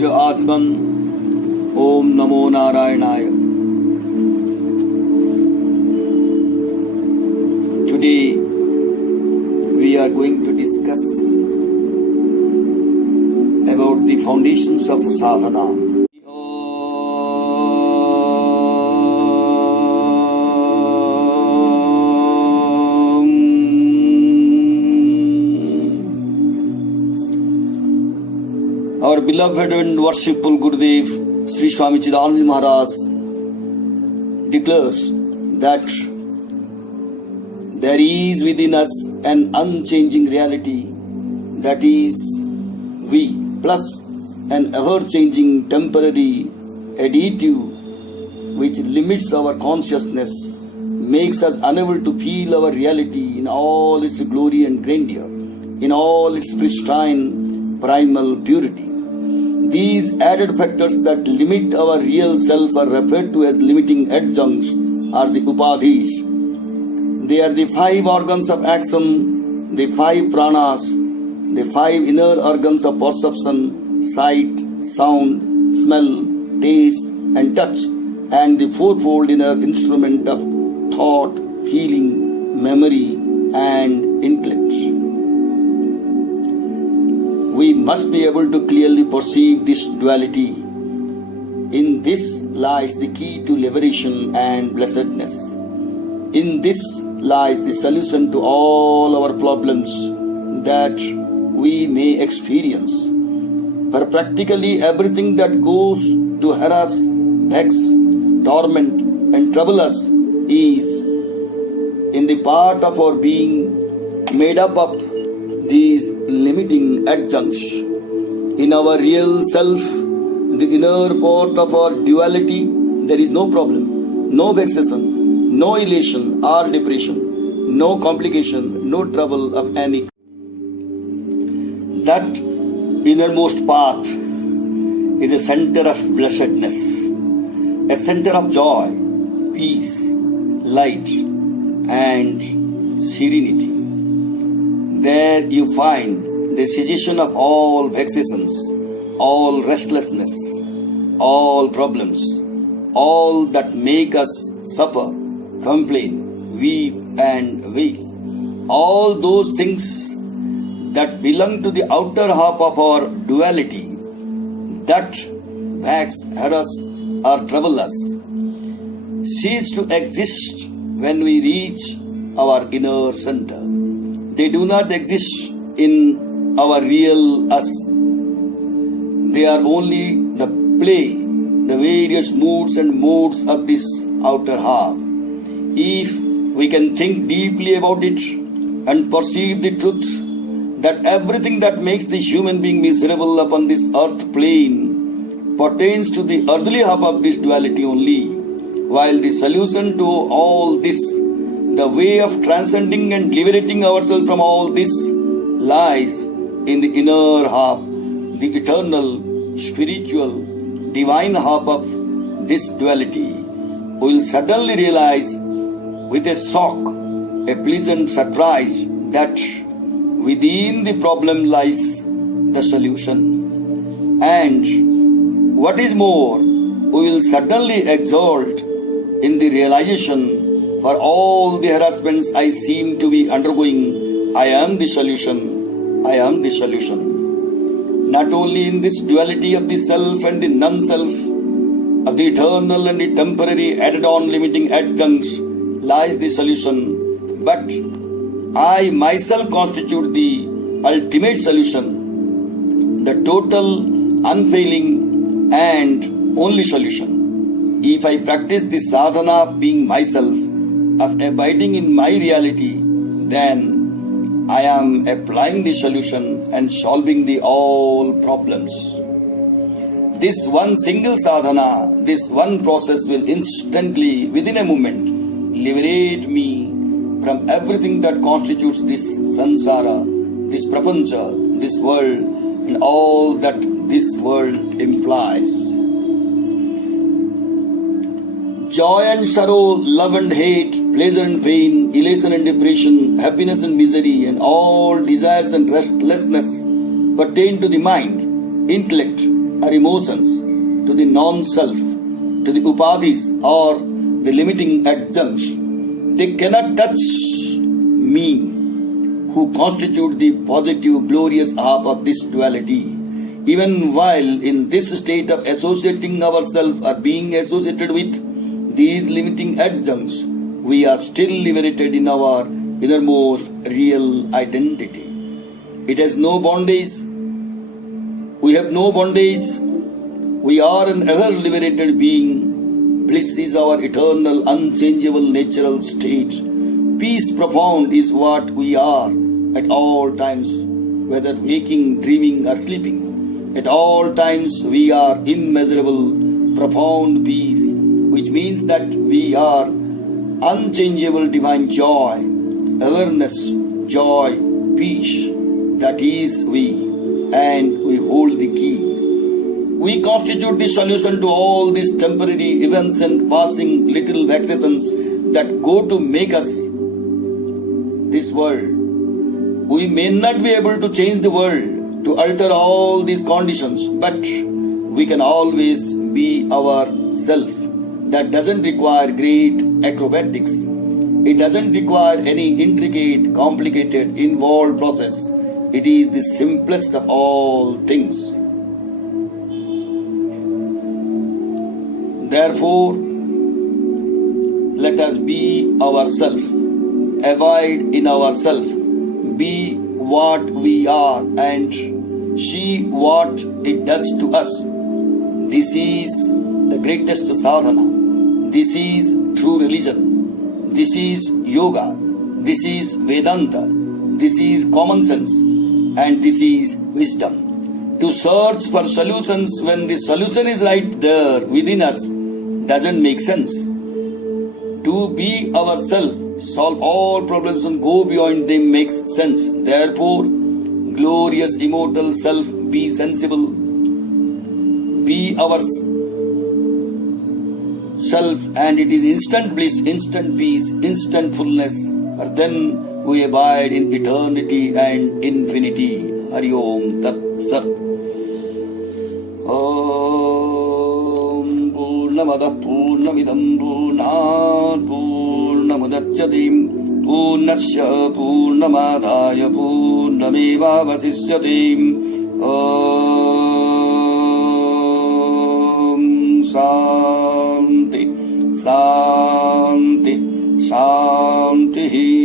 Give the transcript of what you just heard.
Adhyatman. Om Namo Narayanaya. Today we are going to discuss about the foundations of sadhana. Our beloved and worshipful Gurudev, Sri Swami Chidananda Maharaj, declares that there is within us an unchanging reality, that is we, plus an ever-changing temporary additive which limits our consciousness, makes us unable to feel our reality in all its glory and grandeur, in all its pristine primal purity. These added factors that limit our real self are referred to as limiting adjuncts or the upadhis. They are the 5 organs of action, the 5 pranas, the 5 inner organs of perception, sight, sound, smell, taste and touch, and the 4-fold inner instrument of thought, feeling, memory and intellect. We must be able to clearly perceive this duality. In this lies the key to liberation and blessedness. In this lies the solution to all our problems that we may experience. For practically everything that goes to harass, vex, torment and trouble us is in the part of our being made up of these limiting adjuncts. In our real self, the inner part of our duality, there is no problem, no vexation, no elation or depression, no complication, no trouble of any. That innermost part is a center of blessedness, a center of joy, peace, light and serenity. There you find the cessation of all vexations, all restlessness, all problems, all that make us suffer, complain, weep and wail. All those things that belong to the outer half of our duality, that vex, harass or trouble us, cease to exist when we reach our inner center. They do not exist in our real us. They are only the play, the various moods and modes of this outer half. If we can think deeply about it and perceive the truth that everything that makes the human being miserable upon this earth plane pertains to the earthly half of this duality only, while the solution to all this, the way of transcending and liberating ourselves from all this, lies in the inner half, the eternal, spiritual, divine half of this duality. We will suddenly realize with a shock, a pleasant surprise, that within the problem lies the solution. And what is more, we will suddenly exult in the realization, for all the harassments I seem to be undergoing, I am the solution. I am the solution. Not only in this duality of the self and the non-self, of the eternal and the temporary added-on limiting adjuncts lies the solution, but I myself constitute the ultimate solution, the total, unfailing and only solution. If I practice the sadhana of being myself, of abiding in my reality, then I am applying the solution and solving the all problems. This one single sadhana, this one process will instantly, within a moment, liberate me from everything that constitutes this samsara, this prapancha, this world, and all that this world implies. Joy and sorrow, love and hate, pleasure and pain, elation and depression, happiness and misery, and all desires and restlessness pertain to the mind, intellect, our emotions, to the non-self, to the upadhis or the limiting adjuncts. They cannot touch me, who constitute the positive, glorious half of this duality. Even while in this state of associating ourselves or being associated with these limiting adjuncts, we are still liberated in our innermost real identity. It has no bondage. We have no bondage. We are an ever liberated being. Bliss is our eternal, unchangeable, natural state. Peace profound is what we are at all times, whether waking, dreaming, or sleeping. At all times we are immeasurable, profound peace, which means that we are unchangeable divine joy, awareness, joy, peace. That is we, and we hold the key. We constitute the solution to all these temporary events and passing little vexations that go to make us this world. We may not be able to change the world, to alter all these conditions, but we can always be ourselves. That doesn't require great acrobatics. It doesn't require any intricate, complicated, involved process. It is the simplest of all things. Therefore, let us be ourselves, abide in ourselves, be what we are and see what it does to us. This is the greatest sadhana. This is true religion. This is yoga. This is Vedanta. This is common sense. And this is wisdom. To search for solutions when the solution is right there within us doesn't make sense. To be ourselves, solve all problems and go beyond them makes sense. Therefore, glorious immortal self, be sensible, be our self, and it is instant bliss, instant peace, instant fullness. For then we abide in eternity and infinity. Hari Om Tat Sat. Om Purnamada Purnamidam Purnat Purnamudachyate Purnasya Purnamadaya Purnameva Vasisyate. Om Shanti Shanti Shanti.